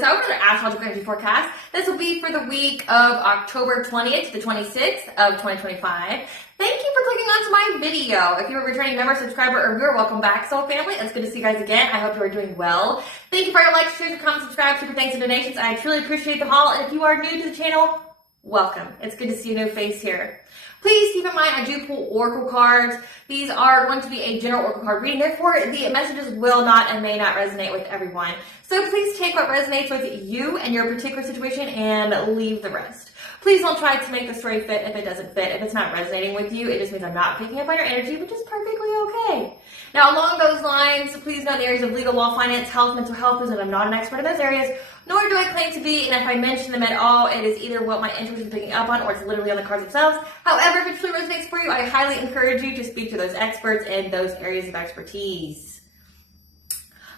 So we're going to astrological energy forecast. This will be for the week of October 20th to the 26th of 2025. Thank you for clicking onto my video. If you're a returning member, subscriber, or viewer, welcome back, Soul Family. It's good to see you guys again. I hope you are doing well. Thank you for your likes, shares, your comments, subscribe, super thanks, and donations. I truly appreciate them all. And if you are new to the channel, welcome. It's good to see a new face here. Please keep in mind, I do pull oracle cards. These are going to be a general oracle card reading. Therefore, the messages will not and may not resonate with everyone. So please take what resonates with you and your particular situation and leave the rest. Please don't try to make the story fit if it doesn't fit. If it's not resonating with you, it just means I'm not picking up on your energy, which is perfectly okay. Now, along those lines, please know the areas of legal, law, finance, health, mental health, because I'm not an expert in those areas, nor do I claim to be, and if I mention them at all, it is either what my intuition is picking up on or it's literally on the cards themselves. However, if it truly resonates for you, I highly encourage you to speak to those experts in those areas of expertise.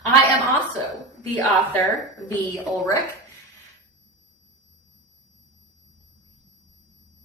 I am also the author, V. Ulrich,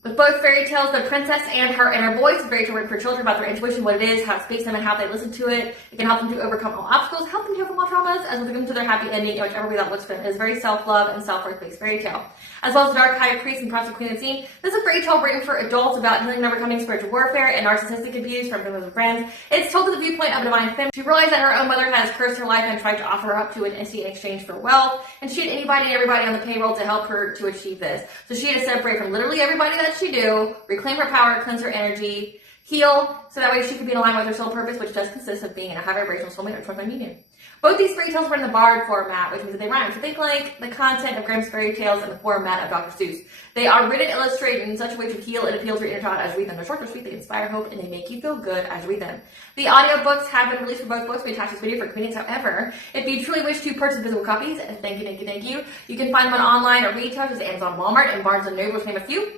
with both fairy tales, The Princess and Her Inner Voice, a fairy tale written for children about their intuition, what it is, how it speaks to them, and how they listen to it. It can help them to overcome all obstacles, help them to overcome all traumas, as well as them to their happy ending, in whichever way that looks for them. It is very self-love and self-worth-based fairy tale. As well as The Dark High Priest and Prophet Queen of the Scene. This is a fairy tale written for adults about healing and overcoming spiritual warfare and narcissistic abuse from family and friends. It's told through the viewpoint of a divine femme. She realized that her own mother has cursed her life and tried to offer her up to an instant exchange for wealth, and she had anybody and everybody on the payroll to help her to achieve this. So she had to separate from literally everybody that she knew, reclaim her power, cleanse her energy, heal, so that way she could be in alignment with her soul purpose, which does consist of being in a high vibrational soulmate or twin flame union. Both these fairy tales were in the barred format, which means that they rhyme. So think like the content of Grimm's fairy tales in the format of Dr. Seuss. They are written, illustrated in such a way to heal and appeal to your inner child as you read them. They're short, they're sweet, they inspire hope, and they make you feel good as you read them. The audiobooks have been released for both books. We attach this video for convenience. However, if you truly wish to purchase physical copies, thank you, you can find them on online or retail, such as Amazon, Walmart, and Barnes & Noble, to name a few.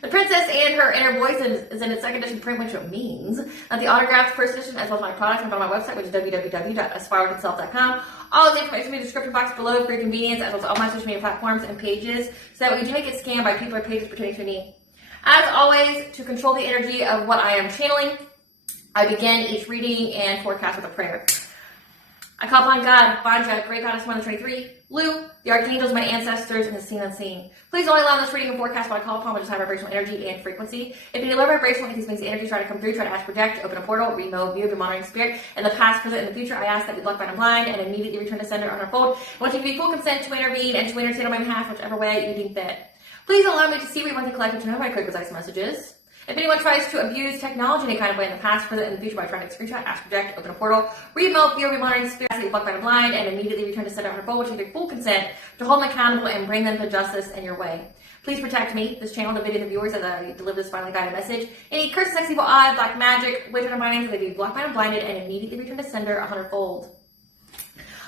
The Princess and Her Inner Voice is in its second edition print, which means that the autographed first edition, as well as my products, are on my website, which is www.astrologyforecast.com. All of the information in the description box below for your convenience, as well as all my social media platforms and pages, so that we do not get scammed by people or pages pertaining to me. As always, to control the energy of what I am channeling, I begin each reading and forecast with a prayer. I call upon God, Banja, Great Goddess 123, Lu, the archangels, my ancestors, and the seen unseen. Please only allow this reading and forecast what I call upon, which is high vibrational energy and frequency. If you low vibrational, if these things energy try to come through, try to ask, project, open a portal, remove, view of your monitoring spirit, in the past, present, and the future, I ask that we block, bind, and blind, and immediately return to sender, unfold. I want you to be full consent to intervene and to entertain on my behalf, whichever way you deem fit. Please allow me to see what you want to collect, to know my quick, precise messages. If anyone tries to abuse technology in any kind of way in the past, present, and the future by trying to screenshot, ask, project, open a portal, remote, view, remonitoring spirit, block, bind, and blind, and immediately return to sender on her full, which is their full consent to hold them accountable and bring them to justice in your way. Please protect me, this channel, the video, the viewers, as I deliver this finally guided message. Any curse, sex, evil eye, black magic, wizard, or bindings, they be blocked, bind, and blinded, and immediately return to sender 100-fold.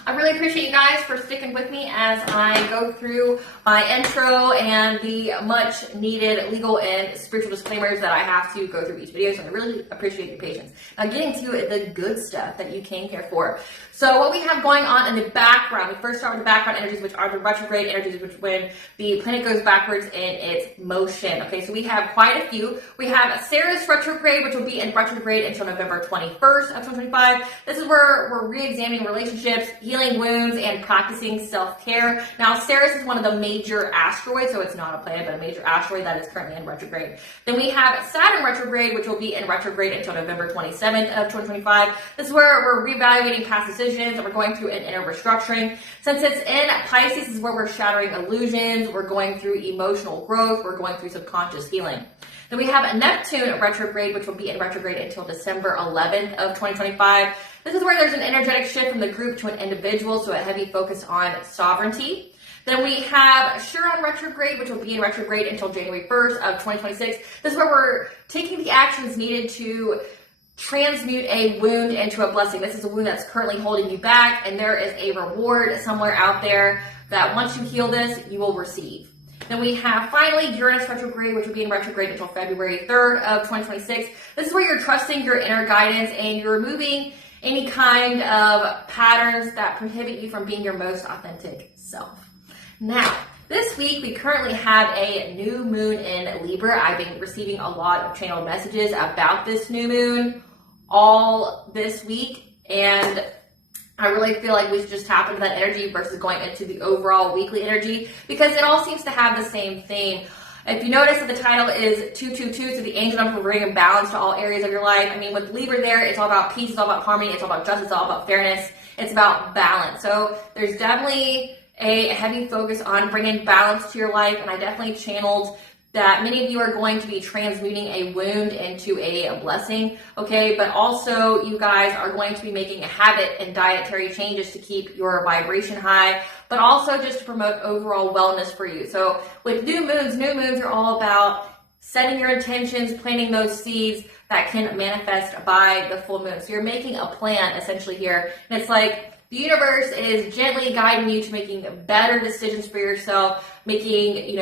I really appreciate you guys for sticking with me as I go through my intro and the much needed legal and spiritual disclaimers that I have to go through each video. So I really appreciate your patience. Now getting to the good stuff that you came here for. So what we have going on in the background, we first start with the background energies, which are the retrograde energies, which when the planet goes backwards in its motion. Okay, so we have quite a few. We have Ceres retrograde, which will be in retrograde until November 21st of 2025. This is where we're re-examining relationships, healing wounds, and practicing self-care. Now, Ceres is one of the major asteroids, so it's not a planet, but a major asteroid that is currently in retrograde. Then we have Saturn retrograde, which will be in retrograde until November 27th of 2025. This is where we're reevaluating past decisions, and we're going through an inner restructuring. Since it's in Pisces, this is where we're shattering illusions, we're going through emotional growth, we're going through subconscious healing. Then we have Neptune retrograde, which will be in retrograde until December 11th of 2025. This is where there's an energetic shift from the group to an individual, so a heavy focus on sovereignty. Then we have Chiron retrograde, which will be in retrograde until January 1st of 2026. This is where we're taking the actions needed to transmute a wound into a blessing. This is a wound that's currently holding you back, and there is a reward somewhere out there that once you heal this, you will receive. Then we have finally Uranus retrograde, which will be in retrograde until February 3rd of 2026. This is where you're trusting your inner guidance and you're removing any kind of patterns that prohibit you from being your most authentic self. Now, this week we currently have a new moon in Libra. I've been receiving a lot of channeled messages about this new moon all this week, and I really feel like we should just tap into that energy versus going into the overall weekly energy, because it all seems to have the same theme. If you notice that the title is 222, so the angel number for bringing balance to all areas of your life. I mean, with Libra there, it's all about peace, it's all about harmony, it's all about justice, it's all about fairness, it's about balance. So there's definitely a heavy focus on bringing balance to your life, and I definitely channeled that many of you are going to be transmuting a wound into a blessing, okay? But also you guys are going to be making a habit and dietary changes to keep your vibration high, but also just to promote overall wellness for you. So with new moons are all about setting your intentions, planting those seeds that can manifest by the full moon. So you're making a plan essentially here, and it's like the universe is gently guiding you to making better decisions for yourself, making,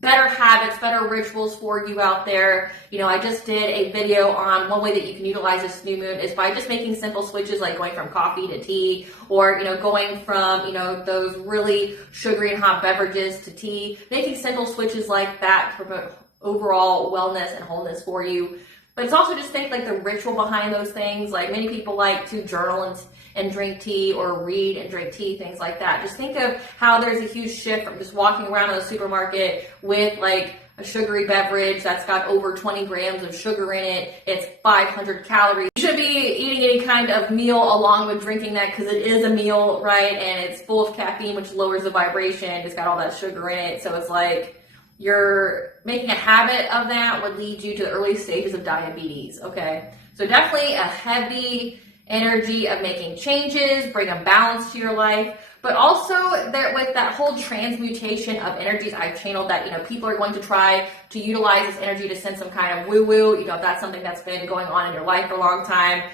better habits, better rituals for you out there. I just did a video on one way that you can utilize this new moon is by just making simple switches, like going from coffee to tea, or, going from, those really sugary and hot beverages to tea, making simple switches like that to promote overall wellness and wholeness for you. But it's also just think like the ritual behind those things. Like many people like to journal and drink tea, or read and drink tea, things like that. Just think of how there's a huge shift from just walking around in the supermarket with like a sugary beverage that's got over 20 grams of sugar in it. It's 500 calories. You should be eating any kind of meal along with drinking that, because it is a meal, right? And it's full of caffeine, which lowers the vibration. It's got all that sugar in it. So it's like you're making a habit of that would lead you to the early stages of diabetes, okay? So definitely a heavy energy of making changes, bring a balance to your life, but also there with that whole transmutation of energies, I've channeled that, people are going to try to utilize this energy to send some kind of woo-woo, if that's something that's been going on in your life for a long time.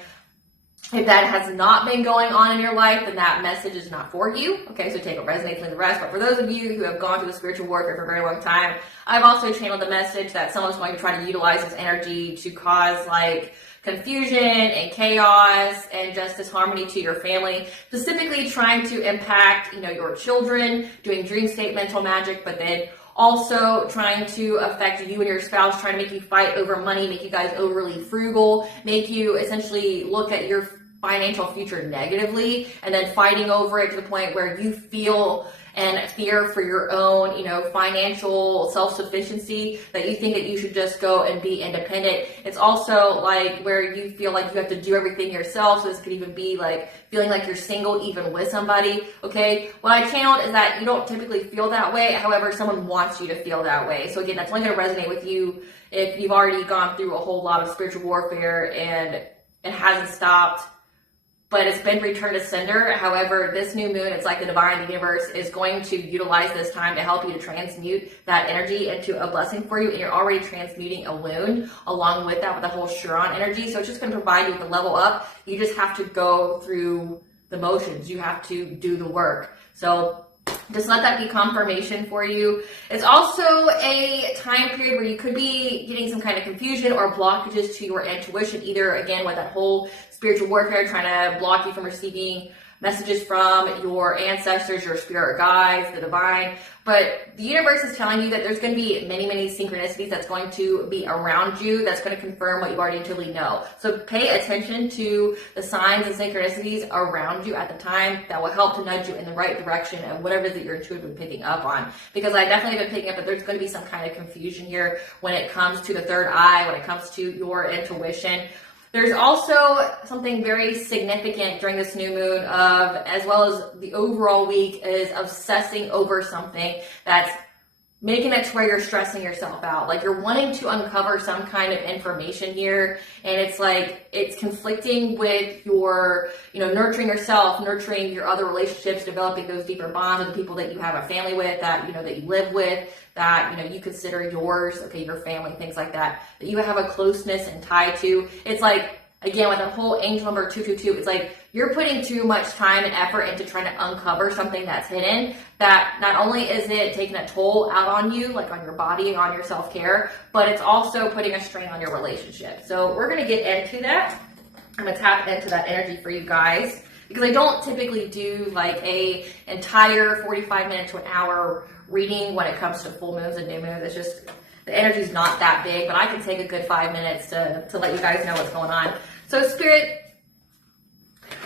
If that has not been going on in your life, then that message is not for you. Okay, so take what resonates and the rest. But for those of you who have gone through the spiritual warfare for a very long time, I've also channeled the message that someone's going to try to utilize this energy to cause like confusion and chaos and just disharmony to your family, specifically trying to impact, your children, doing dream state mental magic, but then also trying to affect you and your spouse, trying to make you fight over money, make you guys overly frugal, make you essentially look at your financial future negatively, and then fighting over it to the point where you feel and fear for your own, financial self-sufficiency, that you think that you should just go and be independent. It's also like where you feel like you have to do everything yourself. So this could even be like feeling like you're single even with somebody, okay? What I channeled is that you don't typically feel that way. However, someone wants you to feel that way. So again, that's only going to resonate with you if you've already gone through a whole lot of spiritual warfare and it hasn't stopped, but it's been returned to sender. However, this new moon, it's like the divine, the universe is going to utilize this time to help you to transmute that energy into a blessing for you. And you're already transmuting a wound along with that, with the whole Chiron energy. So it's just going to provide you with a level up. You just have to go through the motions. You have to do the work. So just let that be confirmation for you. It's also a time period where you could be getting some kind of confusion or blockages to your intuition, either again with that whole spiritual warfare trying to block you from receiving messages from your ancestors, your spirit guides, the divine. But the universe is telling you that there's going to be many, many synchronicities that's going to be around you that's going to confirm what you already intuitively know. So pay attention to the signs and synchronicities around you at the time that will help to nudge you in the right direction of whatever it is that you're intuitively picking up on. Because I definitely have been picking up that there's going to be some kind of confusion here when it comes to the third eye, when it comes to your intuition. There's also something very significant during this new moon of, as well as the overall week, is obsessing over something that's making it to where you're stressing yourself out. Like you're wanting to uncover some kind of information here, and it's like it's conflicting with your, nurturing yourself, nurturing your other relationships, developing those deeper bonds with the people that you have a family with, that that you live with, that you consider yours, okay, your family, things like that you have a closeness and tie to. It's like, again, with the whole angel number 222, it's like you're putting too much time and effort into trying to uncover something that's hidden, that not only is it taking a toll out on you, like on your body, on your self-care, but it's also putting a strain on your relationship. So we're going to get into that. I'm going to tap into that energy for you guys, because I don't typically do like a entire 45 minute to an hour reading when it comes to full moons and new moons. It's just, the energy's not that big, but I can take a good 5 minutes to let you guys know what's going on. So Spirit,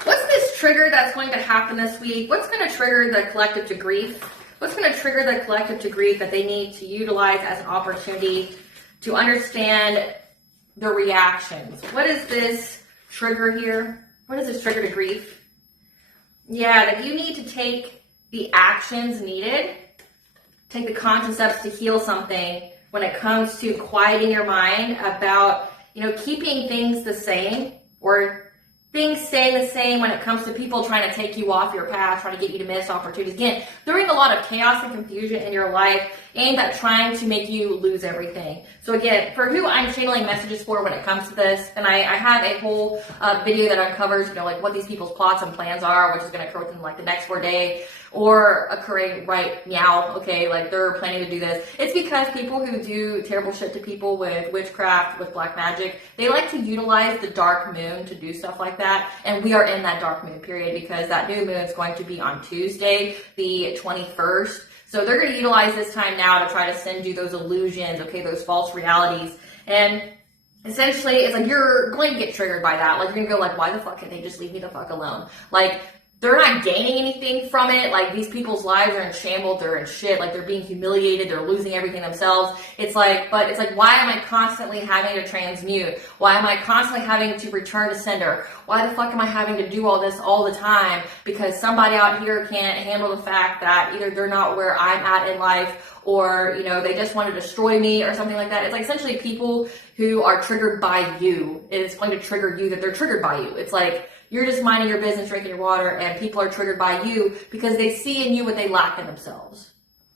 what's this trigger that's going to happen this week? What's going to trigger the collective to grief? What's going to trigger the collective to grief that they need to utilize as an opportunity to understand the reactions? What is this trigger here? What is this trigger to grief? Yeah, that you need to take the actions needed, take the conscious steps to heal something when it comes to quieting your mind about, keeping things the same or things staying the same when it comes to people trying to take you off your path, trying to get you to miss opportunities. Again, during a lot of chaos and confusion in your life aimed at trying to make you lose everything. So again, for who I'm channeling messages for when it comes to this, and I have a whole video that uncovers, what these people's plots and plans are, which is going to occur within the next 4 days, or occurring right now, okay, they're planning to do this. It's because people who do terrible shit to people with witchcraft, with black magic, they like to utilize the dark moon to do stuff like that, and we are in that dark moon period because that new moon is going to be on Tuesday, the 21st. So they're going to utilize this time now to try to send you those illusions, okay, those false realities. And essentially, it's you're going to get triggered by that. You're going to go why the fuck can't they just leave me the fuck alone? They're not gaining anything from it. These people's lives are in shambles. They're in shit. They're being humiliated. They're losing everything themselves. Why am I constantly having to transmute? Why am I constantly having to return to sender? Why the fuck am I having to do all this all the time? Because somebody out here can't handle the fact that either they're not where I'm at in life, or, they just want to destroy me or something like that. It's essentially people who are triggered by you. It's going to trigger you that they're triggered by you. It's you're just minding your business, drinking your water, and people are triggered by you because they see in you what they lack in themselves.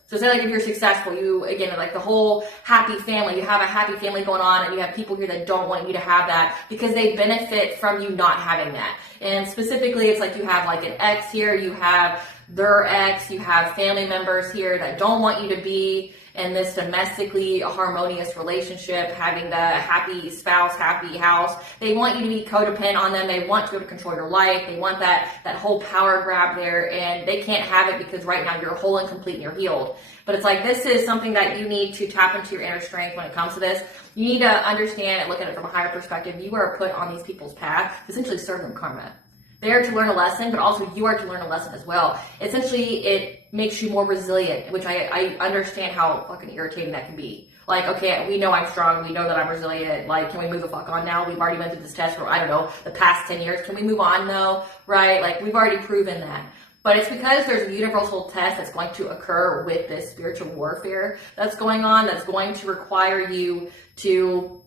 So say if you're successful, you, again, the whole happy family, you have a happy family going on, and you have people here that don't want you to have that because they benefit from you not having that. And specifically, it's you have an ex here, you have their ex, you have family members here that don't want you to be in this domestically harmonious relationship, having the happy spouse, happy house. They want you to be codependent on them. They want to be able to control your life. They want that whole power grab there, and they can't have it because right now you're whole and complete and you're healed. But it's this is something that you need to tap into your inner strength when it comes to this. You need to understand and look at it from a higher perspective. You are put on these people's path to essentially serve them karma. They are to learn a lesson, but also you are to learn a lesson as well. Essentially, it makes you more resilient, which I understand how fucking irritating that can be. Okay, we know I'm strong. We know that I'm resilient. Can we move the fuck on now? We've already went through this test for, the past 10 years. Can we move on though? Right? We've already proven that. But it's because there's a universal test that's going to occur with this spiritual warfare that's going on, that's going to require you to,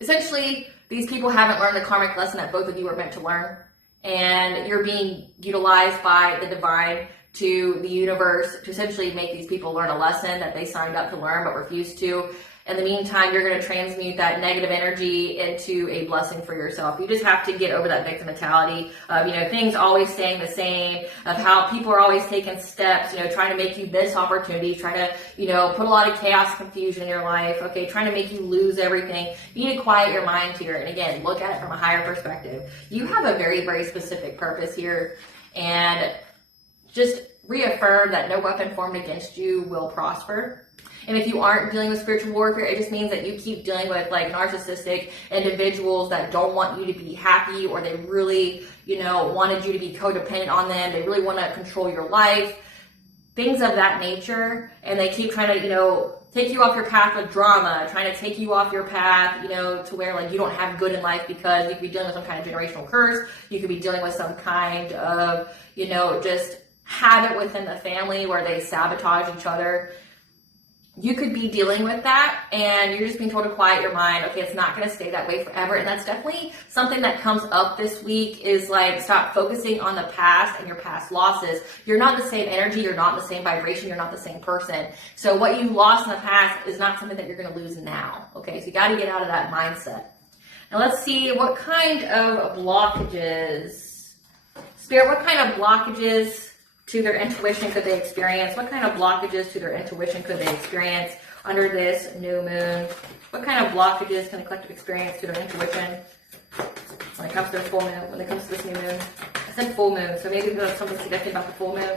essentially, these people haven't learned the karmic lesson that both of you were meant to learn. And you're being utilized by the divine to the universe to essentially make these people learn a lesson that they signed up to learn but refused to. In the meantime, you're going to transmute that negative energy into a blessing for yourself. You just have to get over that victim mentality of, things always staying the same, of how people are always taking steps, trying to make you miss opportunities, trying to, put a lot of chaos, confusion in your life, okay, trying to make you lose everything. You need to quiet your mind here. And again, look at it from a higher perspective. You have a very, very specific purpose here, and just reaffirm that no weapon formed against you will prosper. And if you aren't dealing with spiritual warfare, it just means that you keep dealing with narcissistic individuals that don't want you to be happy, or they really, wanted you to be codependent on them. They really want to control your life, things of that nature. And they keep trying to, take you off your path with drama, trying to take you off your path, to where you don't have good in life because you could be dealing with some kind of generational curse. You could be dealing with some kind of, just habit within the family where they sabotage each other. You could be dealing with that, and you're just being told to quiet your mind. Okay, it's not going to stay that way forever. And that's definitely something that comes up this week is stop focusing on the past and your past losses. You're not the same energy. You're not the same vibration. You're not the same person. So what you lost in the past is not something that you're going to lose now. Okay, so you got to get out of that mindset. Now let's see what kind of blockages, Spirit, what kind of blockages to their intuition could they experience? What kind of blockages to their intuition could they experience under this new moon? What kind of blockages can the collective experience to their intuition when it comes to their full moon, when it comes to this new moon? I said full moon, so maybe there's something significant about the full moon.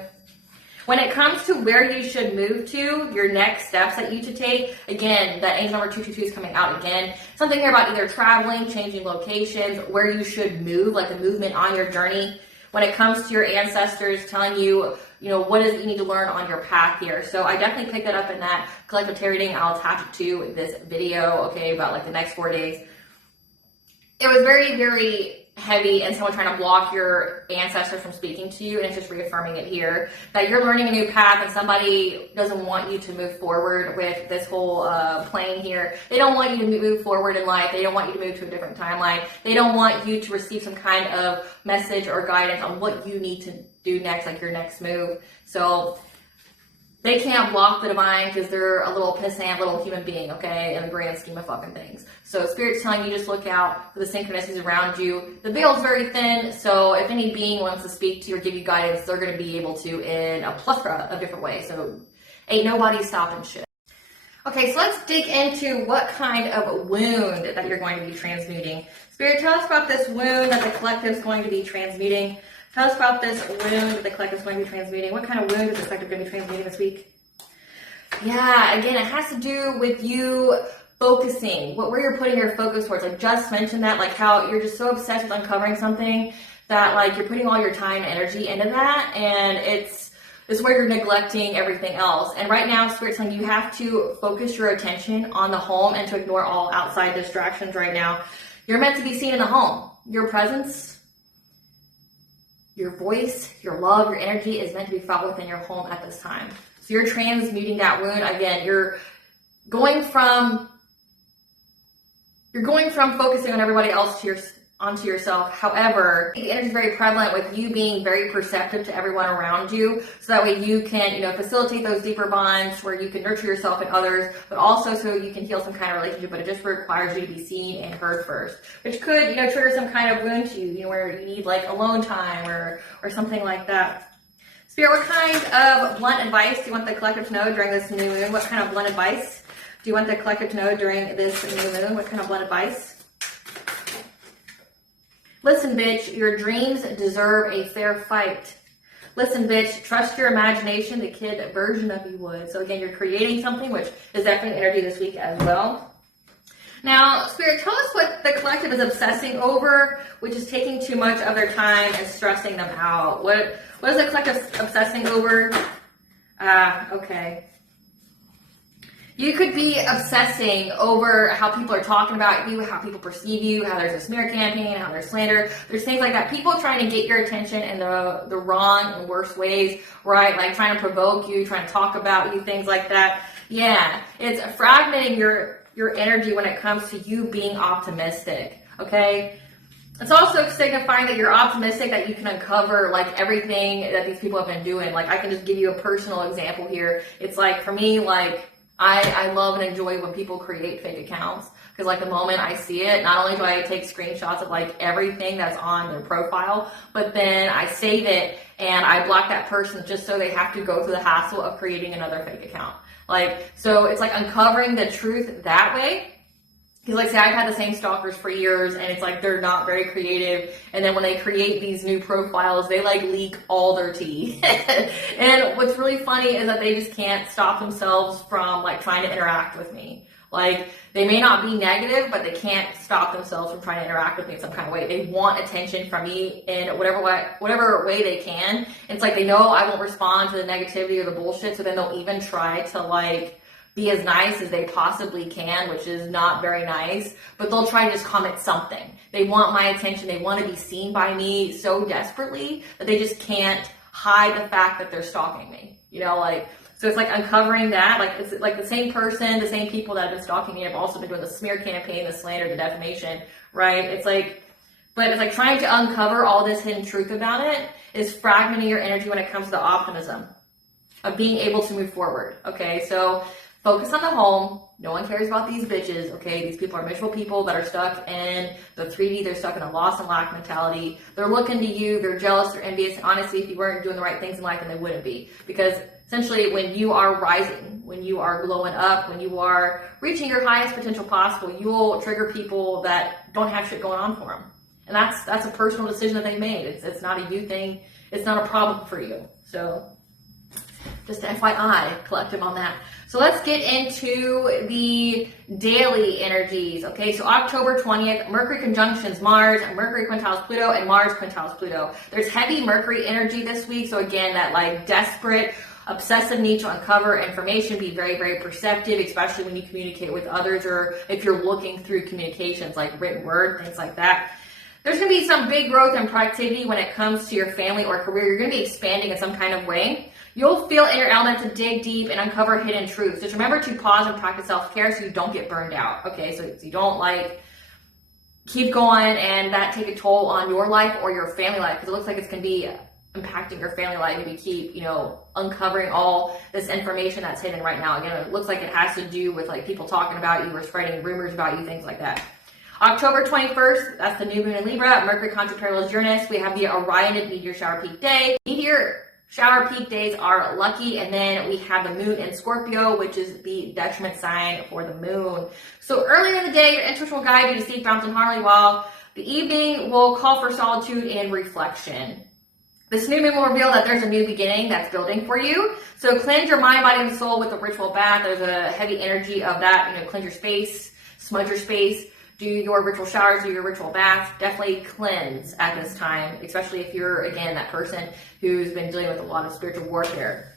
When it comes to where you should move to, your next steps that you should take, again, the angel number 222 is coming out again. Something here about either traveling, changing locations, where you should move, like a movement on your journey. When it comes to your ancestors telling you, what is it you need to learn on your path here. So I definitely picked that up in that collective tarot reading. I'll attach it to this video, okay, about like the next 4 days. It was very, very heavy and someone trying to block your ancestors from speaking to you, and it's just reaffirming it here that you're learning a new path and somebody doesn't want you to move forward with this whole plane here. They don't want you to move forward in life. They don't want you to move to a different timeline. They don't want you to receive some kind of message or guidance on what you need to do next, like your next move. So they can't block the divine because they're a little pissant little human being, okay, in the grand scheme of fucking things. So Spirit's telling you just look out for the synchronicities around you. The veil's very thin, so if any being wants to speak to you or give you guidance, they're going to be able to in a plethora of different ways. So ain't nobody stopping shit. Okay, so let's dig into what kind of wound that you're going to be transmuting. Spirit, tell us about this wound that the collective is going to be transmuting. Tell us about this wound that the collective is going to be transmuting. What kind of wound is the collective going to be transmuting this week? Yeah, again, it has to do with you focusing, where you're putting your focus towards. I just mentioned that, like how you're just so obsessed with uncovering something that like you're putting all your time and energy into that, and it's where you're neglecting everything else. And right now, Spirit's saying you have to focus your attention on the home and to ignore all outside distractions right now. You're meant to be seen in the home. Your presence, your voice, your love, your energy is meant to be felt within your home at this time. So you're transmuting that wound. Again, you're going from focusing on everybody else onto yourself. However, the energy is very prevalent with you being very perceptive to everyone around you, so that way you can, facilitate those deeper bonds where you can nurture yourself and others, but also so you can heal some kind of relationship. But it just requires you to be seen and heard first, which could, trigger some kind of wound to you, where you need like alone time or something like that. Spirit, what kind of blunt advice do you want the collective to know during this new moon? What kind of blunt advice do you want the collective to know during this new moon? What kind of blunt advice? Listen, bitch, your dreams deserve a fair fight. Listen, bitch, trust your imagination, the kid version of you would. So again, you're creating something, which is definitely energy this week as well. Now, Spirit, tell us what the collective is obsessing over, which is taking too much of their time and stressing them out. What is the collective obsessing over? Okay. You could be obsessing over how people are talking about you, how people perceive you, how there's a smear campaign, how there's slander. There's things like that. People trying to get your attention in the wrong and worst ways, right? Like trying to provoke you, trying to talk about you, things like that. Yeah, it's fragmenting your energy when it comes to you being optimistic, okay? It's also signifying that you're optimistic, that you can uncover like everything that these people have been doing. Like I can just give you a personal example here. It's like for me, like I love and enjoy when people create fake accounts, because like the moment I see it, not only do I take screenshots of like everything that's on their profile, but then I save it and I block that person just so they have to go through the hassle of creating another fake account. Like, so it's like uncovering the truth that way. Because like say I've had the same stalkers for years and it's like they're not very creative, and then when they create these new profiles they like leak all their tea. And what's really funny is that they just can't stop themselves from like trying to interact with me. Like they may not be negative, but they can't stop themselves from trying to interact with me in some kind of way. They want attention from me in whatever way they can. And it's like they know I won't respond to the negativity or the bullshit, so then they'll even try to like be as nice as they possibly can, which is not very nice, but they'll try to just comment something. They want my attention. They want to be seen by me so desperately that they just can't hide the fact that they're stalking me. So it's like uncovering that. Like it's like the same person, the same people that have been stalking me have also been doing the smear campaign, the slander, the defamation, right? But it's like trying to uncover all this hidden truth about it is fragmenting your energy when it comes to the optimism of being able to move forward. Okay, so focus on the home. No one cares about these bitches, okay? These people are miserable people that are stuck in the 3D. They're stuck in a loss and lack mentality. They're looking to you. They're jealous. They're envious. And honestly, if you weren't doing the right things in life, then they wouldn't be. Because essentially, when you are rising, when you are glowing up, when you are reaching your highest potential possible, you will trigger people that don't have shit going on for them. And that's a personal decision that they made. It's not a you thing. It's not a problem for you. So Just an FYI, collective on that. So let's get into the daily energies. Okay, so October 20th, Mercury conjunctions Mars, Mercury quintiles Pluto, and Mars quintiles Pluto. There's heavy Mercury energy this week. So again, that like desperate, obsessive need to uncover information, be very, very perceptive, especially when you communicate with others or if you're looking through communications like written word, things like that. There's going to be some big growth and productivity when it comes to your family or career. You're going to be expanding in some kind of way. You'll feel in your element to dig deep and uncover hidden truths. Just remember to pause and practice self-care so you don't get burned out. Okay, so you don't like keep going and that take a toll on your life or your family life, because it looks like it's going to be impacting your family life if you keep, uncovering all this information that's hidden right now. Again, it looks like it has to do with like people talking about you or spreading rumors about you, things like that. October 21st, that's the new moon in Libra, Mercury conjunct parallels Uranus. We have the Orionid meteor shower peak day. Meteor shower peak days are lucky, and then we have the moon in Scorpio, which is the detriment sign for the moon. So earlier in the day, your intuition will guide you to seek balance and harmony, while the evening will call for solitude and reflection. This new moon will reveal that there's a new beginning that's building for you. So cleanse your mind, body, and soul with a ritual bath. There's a heavy energy of that, cleanse your space, smudge your space, do your ritual showers, do your ritual baths. Definitely cleanse at this time, especially if you're, again, that person who's been dealing with a lot of spiritual warfare.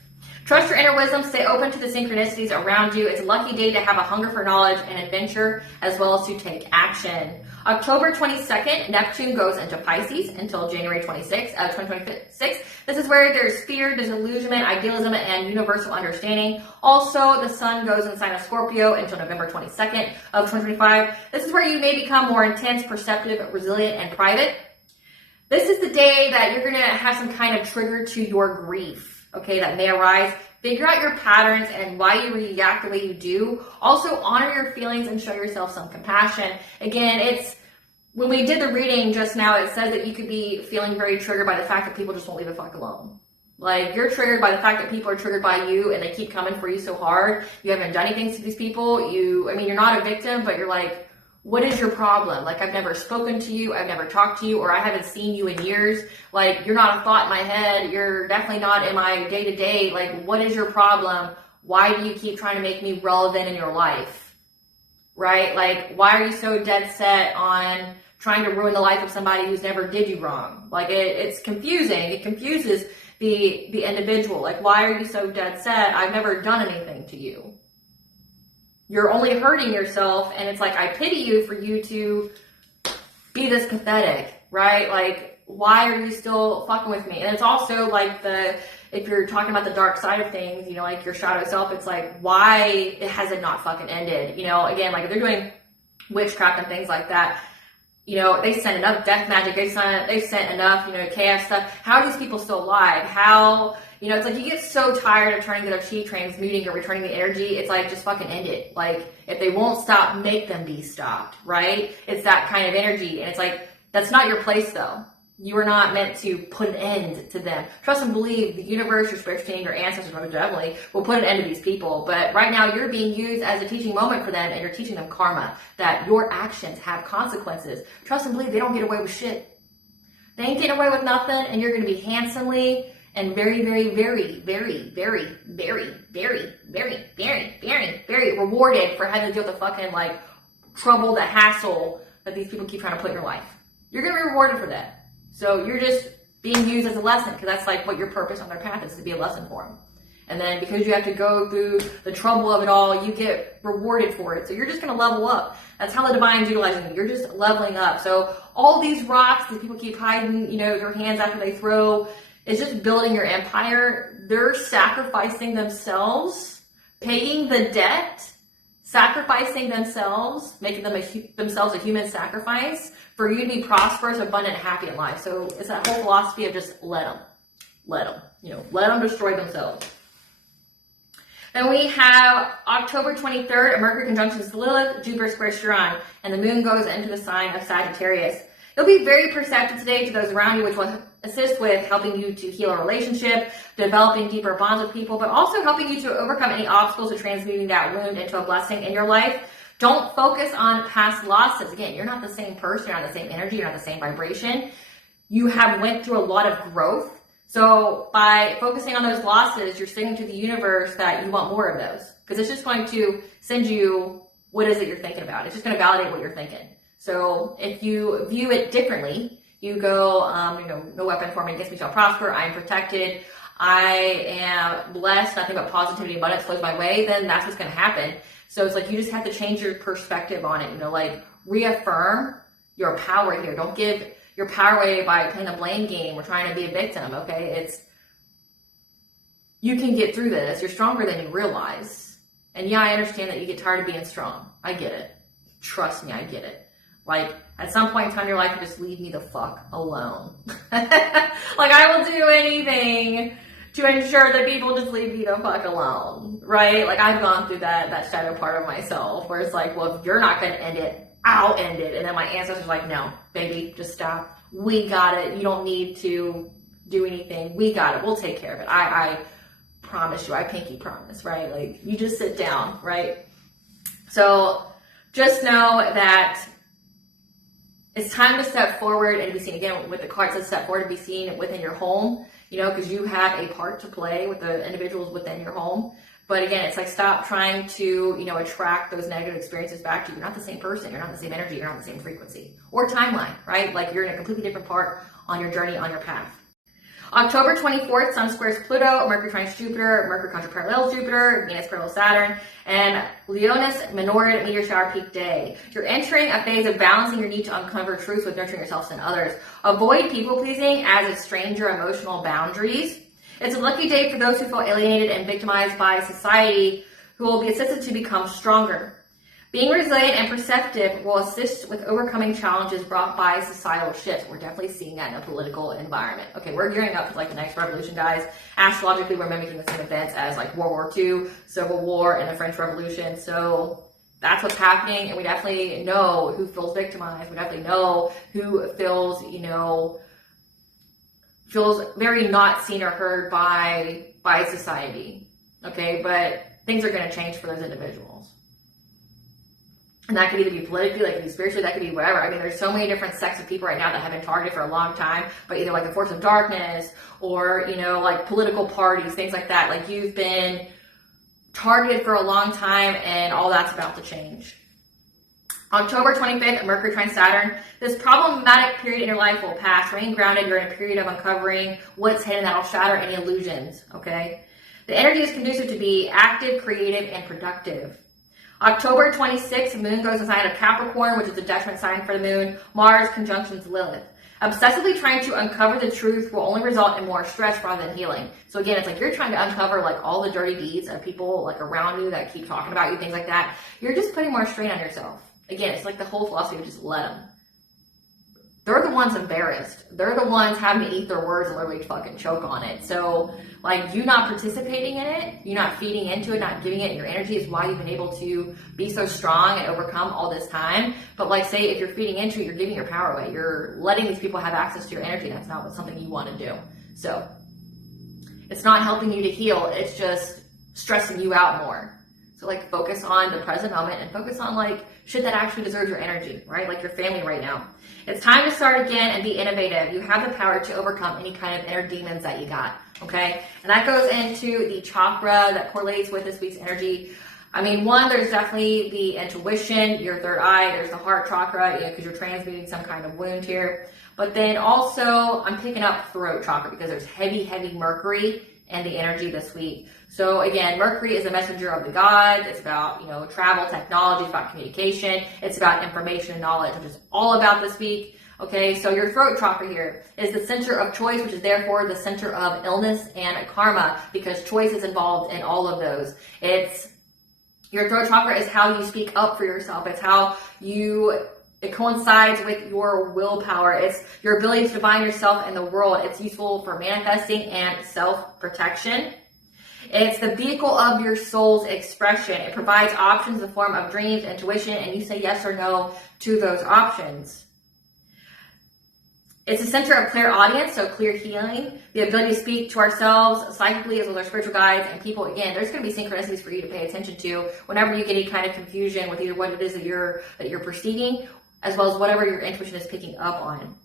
Trust your inner wisdom. Stay open to the synchronicities around you. It's a lucky day to have a hunger for knowledge and adventure, as well as to take action. October 22nd, Neptune goes into Pisces until January 26th, 2026. This is where there's fear, disillusionment, idealism, and universal understanding. Also, the sun goes in the sign of Scorpio until November 22nd of 2025. This is where you may become more intense, perceptive, resilient, and private. This is the day that you're going to have some kind of trigger to your grief, okay, that may arise. Figure out your patterns and why you react the way you do. Also, honor your feelings and show yourself some compassion. Again, when we did the reading just now, it says that you could be feeling very triggered by the fact that people just won't leave the fuck alone. Like, you're triggered by the fact that people are triggered by you and they keep coming for you so hard. You haven't done anything to these people. You're not a victim, but you're like, what is your problem? Like, I've never spoken to you, I've never talked to you, or I haven't seen you in years. Like, you're not a thought in my head. You're definitely not in my day-to-day. Like, what is your problem? Why do you keep trying to make me relevant in your life? Right? Like, why are you so dead set on trying to ruin the life of somebody who's never did you wrong? Like, it's confusing. It confuses the individual. Like, why are you so dead set? I've never done anything to you. You're only hurting yourself, and it's like, I pity you for you to be this pathetic, right? Like, why are you still fucking with me? And it's also like if you're talking about the dark side of things, like your shadow self, it's like, why has it not fucking ended? Again, like if they're doing witchcraft and things like that, they sent enough death magic, they sent enough, chaos stuff. How are these people still alive? How, it's like you get so tired of trying to get their chi transmuting or returning the energy. It's like, just fucking end it. Like, if they won't stop, make them be stopped, right? It's that kind of energy. And it's like, that's not your place though. You are not meant to put an end to them. Trust and believe the universe, your spiritual team, your ancestors, definitely will put an end to these people. But right now you're being used as a teaching moment for them, and you're teaching them karma, that your actions have consequences. Trust and believe they don't get away with shit. They ain't getting away with nothing, and you're going to be handsomely and very, very, very, very, very, very, very, very, very, very, very rewarded for having to deal with the fucking like trouble, the hassle that these people keep trying to put in your life. You're going to be rewarded for that. So you're just being used as a lesson, because that's like what your purpose on their path is, to be a lesson for them. And then because you have to go through the trouble of it all, you get rewarded for it. So you're just going to level up. That's how the divine's utilizing you. You're just leveling up. So all these rocks that people keep hiding, their hands after they throw, is just building your empire. They're sacrificing themselves, paying the debt, sacrificing themselves, making themselves a human sacrifice for you to be prosperous, abundant, happy in life. So it's that whole philosophy of just let them destroy themselves. Then we have October 23rd, a Mercury conjunction Lilith, Jupiter square Chiron, and the moon goes into the sign of Sagittarius. You'll be very perceptive today to those around you, which will assist with helping you to heal a relationship, developing deeper bonds with people, but also helping you to overcome any obstacles to transmuting that wound into a blessing in your life. Don't focus on past losses. Again, you're not the same person, you're not the same energy, you're not the same vibration. You have went through a lot of growth. So by focusing on those losses, you're saying to the universe that you want more of those, because it's just going to send you what is it you're thinking about. It's just going to validate what you're thinking. So if you view it differently, you go, no weapon formed against me shall prosper. I am protected. I am blessed. Nothing but positivity and abundance flows my way. Then that's what's going to happen. So it's like you just have to change your perspective on it. Like reaffirm your power here. Don't give your power away by playing a blame game or trying to be a victim. Okay, you can get through this. You're stronger than you realize. And yeah, I understand that you get tired of being strong. I get it. Trust me, I get it. Like, at some point in time in your life, you just leave me the fuck alone. Like, I will do anything to ensure that people just leave me the fuck alone, right? Like, I've gone through that shadow part of myself where it's like, well, if you're not going to end it, I'll end it. And then my ancestors are like, no, baby, just stop. We got it. You don't need to do anything. We got it. We'll take care of it. I promise you. I pinky promise, right? Like, you just sit down, right? So just know that it's time to step forward and be seen. Again, with the cards that step forward to be seen within your home, because you have a part to play with the individuals within your home. But again, it's like, stop trying to, attract those negative experiences back to you. You're not the same person. You're not the same energy. You're not the same frequency or timeline, right? Like, you're in a completely different part on your journey, on your path. October 24th, Sun squares Pluto, Mercury trines Jupiter, Mercury conjunct parallels Jupiter, Venus parallels Saturn, and Leonis Minorid meteor shower peak day. You're entering a phase of balancing your need to uncover truths with nurturing yourselves and others. Avoid people-pleasing as a stranger emotional boundaries. It's a lucky day for those who feel alienated and victimized by society, who will be assisted to become stronger. Being resilient and perceptive will assist with overcoming challenges brought by societal shifts. We're definitely seeing that in a political environment. Okay, we're gearing up to like the next revolution, guys. Astrologically, we're mimicking the same events as like World War II, Civil War, and the French Revolution. So that's what's happening, and we definitely know who feels victimized. We definitely know who feels, feels very not seen or heard by society. Okay, but things are going to change for those individuals. And that could either be politically, that could be spiritually, that could be whatever. I mean, there's so many different sects of people right now that have been targeted for a long time by either like the force of darkness or, like political parties, things like that. Like, you've been targeted for a long time, and all that's about to change. October 25th, Mercury trines Saturn. This problematic period in your life will pass. Remain grounded. You're in a period of uncovering what's hidden that'll shatter any illusions, okay? The energy is conducive to be active, creative, and productive. October 26th, Moon goes in sign of Capricorn, which is a detriment sign for the Moon. Mars conjunctions Lilith. Obsessively trying to uncover the truth will only result in more stress rather than healing. So again, it's like you're trying to uncover like all the dirty deeds of people like around you that keep talking about you, things like that. You're just putting more strain on yourself. Again, it's like the whole philosophy of just let them. They're the ones embarrassed. They're the ones having to eat their words and literally fucking choke on it. So, like, you not participating in it, you not feeding into it, not giving it your energy is why you've been able to be so strong and overcome all this time. But, like, say if you're feeding into it, you're giving your power away. You're letting these people have access to your energy. That's not something you want to do. So, it's not helping you to heal. It's just stressing you out more. So, like, focus on the present moment and focus on, like, shit that actually deserves your energy, right? Like your family right now. It's time to start again and be innovative. You have the power to overcome any kind of inner demons that you got, okay? And that goes into the chakra that correlates with this week's energy. I mean, one, there's definitely the intuition, your third eye. There's the heart chakra, because you're transmuting some kind of wound here. But then also, I'm picking up throat chakra because there's heavy, heavy Mercury and the energy this week. So again, Mercury is a messenger of the gods. It's about, travel, technology. It's about communication. It's about information and knowledge, which is all about this week. Okay, so your throat chakra here is the center of choice, which is therefore the center of illness and karma, because choice is involved in all of those. Your throat chakra is how you speak up for yourself. It's how it coincides with your willpower. It's your ability to define yourself in the world. It's useful for manifesting and self-protection. It's the vehicle of your soul's expression. It provides options in the form of dreams, intuition, and you say yes or no to those options. It's a center of clear audience, so clear healing, the ability to speak to ourselves psychically as well as our spiritual guides and people. Again, there's going to be synchronicities for you to pay attention to whenever you get any kind of confusion with either what it is that you're perceiving, as well as whatever your intuition is picking up on.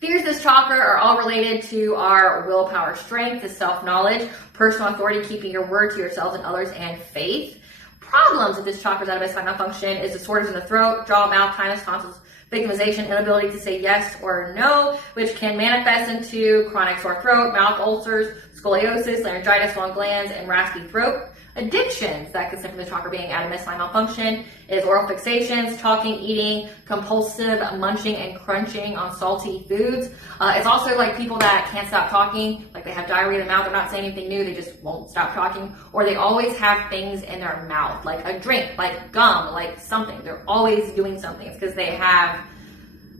Fears of this chakra are all related to our willpower strength, the self-knowledge, personal authority, keeping your word to yourselves and others, and faith. Problems with this chakra's out of its malfunction is disorders in the throat, jaw, mouth, thymus, tonsils, victimization, inability to say yes or no, which can manifest into chronic sore throat, mouth ulcers, scoliosis, laryngitis, swollen glands, and raspy throat. Addictions that could stem from the chakra being out of misaligned malfunction is oral fixations, talking, eating, compulsive munching and crunching on salty foods. It's also like people that can't stop talking, like they have diarrhea in their mouth, they're not saying anything new, they just won't stop talking, or they always have things in their mouth, like a drink, like gum, like something. They're always doing something. It's because they have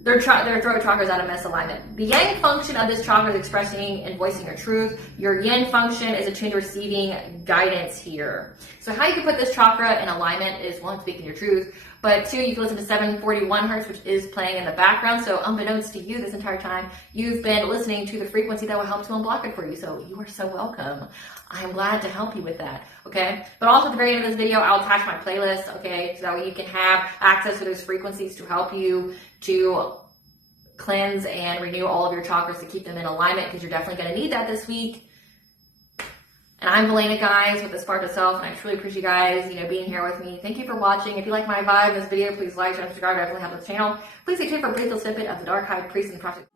their throat chakra is out of misalignment. The yang function of this chakra is expressing and voicing your truth. Your yin function is attuned to receiving guidance here. So how you can put this chakra in alignment is, one, speaking your truth, but two, you can listen to 741 hertz, which is playing in the background. So unbeknownst to you this entire time, you've been listening to the frequency that will help to unblock it for you. So you are so welcome. I'm glad to help you with that, okay? But also at the very end of this video, I'll attach my playlist, okay? So that way you can have access to those frequencies to help you to cleanse and renew all of your chakras to keep them in alignment, because you're definitely going to need that this week. And I'm Elena, guys, with the Spark of Self, and I truly appreciate you guys, being here with me. Thank you for watching. If you like my vibe in this video, please like, share, subscribe. Definitely help the channel. Please stay tuned for a brief little snippet of the Dark Hide Priest and the Prophet.